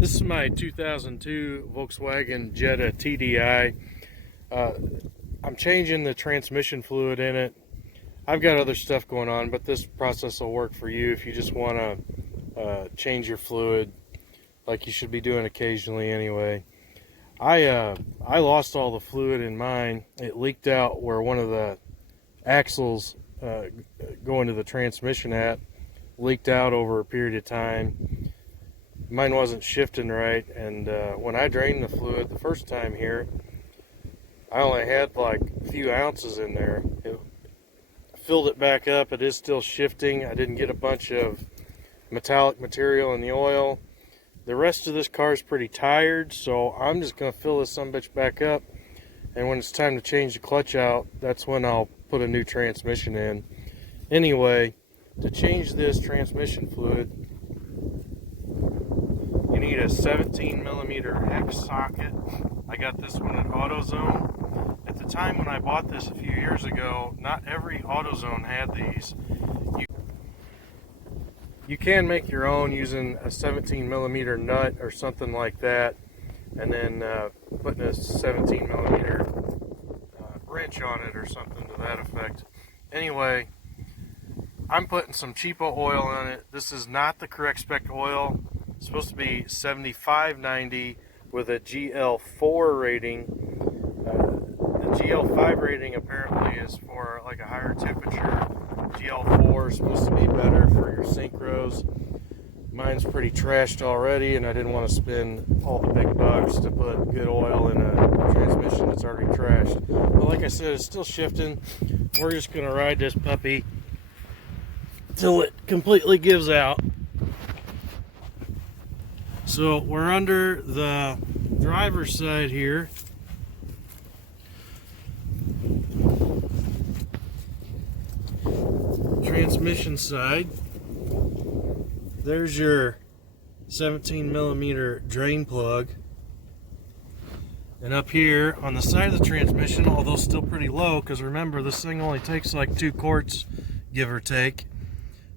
This is my 2002 Volkswagen Jetta TDI. I'm changing the transmission fluid in it. I've got other stuff going on, but this process will work for you if you just want to change your fluid, like you should be doing occasionally anyway. I lost all the fluid in mine. It leaked out where one of the axles going to the transmission leaked out over a period of time. Mine wasn't shifting right, and when I drained the fluid the first time here, I only had like a few ounces in there. I filled it back up. It is still shifting. I didn't get a bunch of metallic material in the oil. The rest of this car is pretty tired, so I'm just going to fill this sumbitch back up, and when it's time to change the clutch out, that's when I'll put a new transmission in. Anyway, to change this transmission fluid, you need a 17mm hex socket. I got this one at AutoZone. At the time when I bought this a few years ago, not every AutoZone had these. You can make your own using a 17mm nut or something like that, and then putting a 17mm wrench on it or something to that effect. Anyway, I'm putting some cheapo oil on it. This is not the correct spec oil. It's supposed to be 7590 with a GL4 rating. The GL5 rating apparently is for like a higher temperature. GL4 is supposed to be better for your synchros. Mine's pretty trashed already, and I didn't want to spend all the big bucks to put good oil in a transmission that's already trashed. But like I said, it's still shifting. We're just going to ride this puppy till it completely gives out. So we're under the driver's side here. Transmission side. There's your 17mm drain plug. And up here on the side of the transmission, although still pretty low, because remember this thing only takes like 2 quarts, give or take.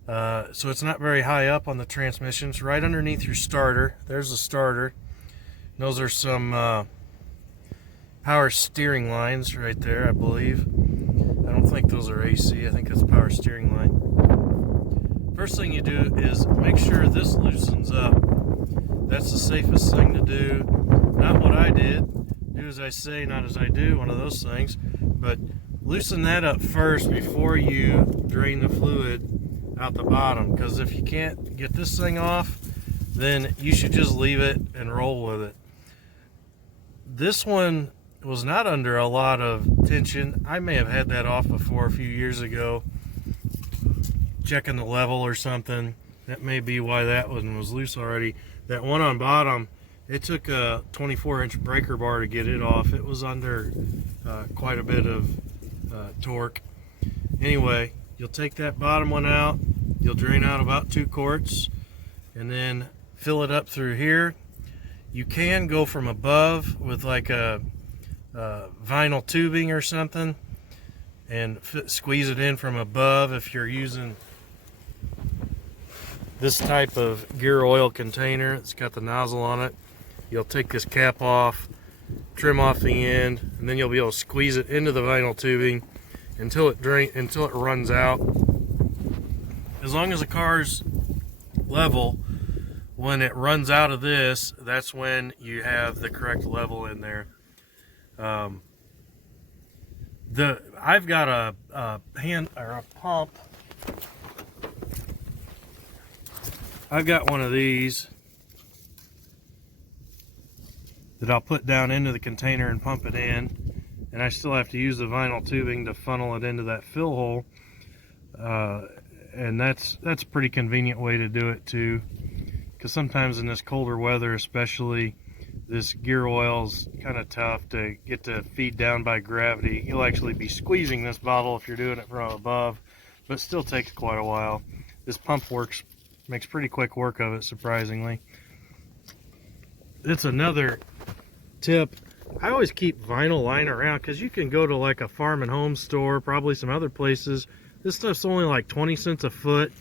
So it's not very high up on the transmission. It's right underneath your starter. There's the starter. And those are some power steering lines right there, I believe. I don't think those are AC. I think that's power steering line. First thing you do is make sure this loosens up. That's the safest thing to do. Not what I did. Do as I say, not as I do. One of those things. But loosen that up first before you drain the fluid out the bottom, because if you can't get this thing off, then you should just leave it and roll with it. This one was not under a lot of tension. I may have had that off before a few years ago, checking the level or something. That may be why that one was loose already. That one on bottom, it took a 24-inch breaker bar to get it off. It was under quite a bit of torque. Anyway, you'll take that bottom one out, you'll drain out about 2 quarts, and then fill it up through here. You can go from above with like a vinyl tubing or something and squeeze it in from above if you're using this type of gear oil container. It's got the nozzle on it. You'll take this cap off, trim off the end, and then you'll be able to squeeze it into the vinyl tubing until it runs out. As long as the car's level, when it runs out of this, that's when you have the correct level in there. I've got a pump. I've got one of these that I'll put down into the container and pump it in, and I still have to use the vinyl tubing to funnel it into that fill hole, and that's a pretty convenient way to do it too, because sometimes in this colder weather especially, this gear oil's kind of tough to get to feed down by gravity. You'll actually be squeezing this bottle if you're doing it from above, but it still takes quite a while. This pump makes pretty quick work of it, surprisingly. It's another tip. I always keep vinyl lying around, because you can go to like a farm and home store, probably some other places. This stuff's only like 20 cents a foot.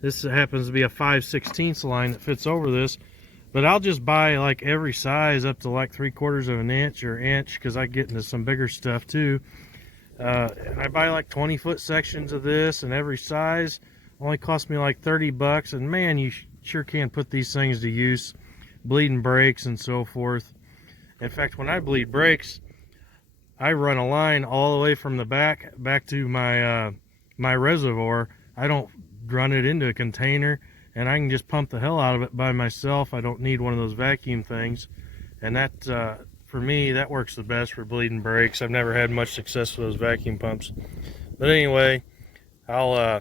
This happens to be a 5/16 line that fits over this. But I'll just buy like every size up to like 3/4 of an inch or inch, because I get into some bigger stuff too. And I buy like 20-foot sections of this, and every size only cost me like 30 bucks. And man, you sure can put these things to use, bleeding brakes and so forth. In fact, when I bleed brakes, I run a line all the way from the back to my my reservoir. I don't run it into a container, and I can just pump the hell out of it by myself. I don't need one of those vacuum things, and that for me, that works the best for bleeding brakes. I've never had much success with those vacuum pumps. But anyway, I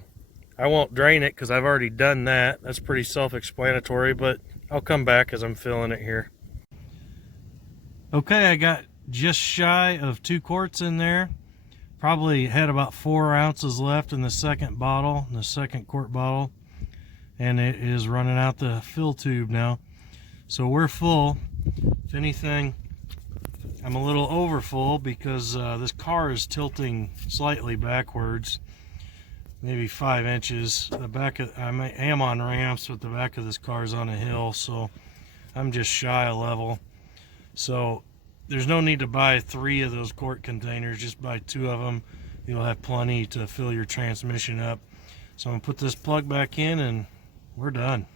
won't drain it because I've already done that. That's pretty self-explanatory, but I'll come back as I'm filling it here. Okay, I got just shy of 2 quarts in there. Probably had about 4 ounces left in the second bottle, in the second quart bottle. And it is running out the fill tube now. So we're full. If anything, I'm a little over full because this car is tilting slightly backwards, maybe 5 inches. The back of, I am on ramps, but the back of this car is on a hill, so I'm just shy of level. So there's no need to buy 3 of those quart containers, just buy 2 of them. You'll have plenty to fill your transmission up. So I'm gonna put this plug back in and we're done.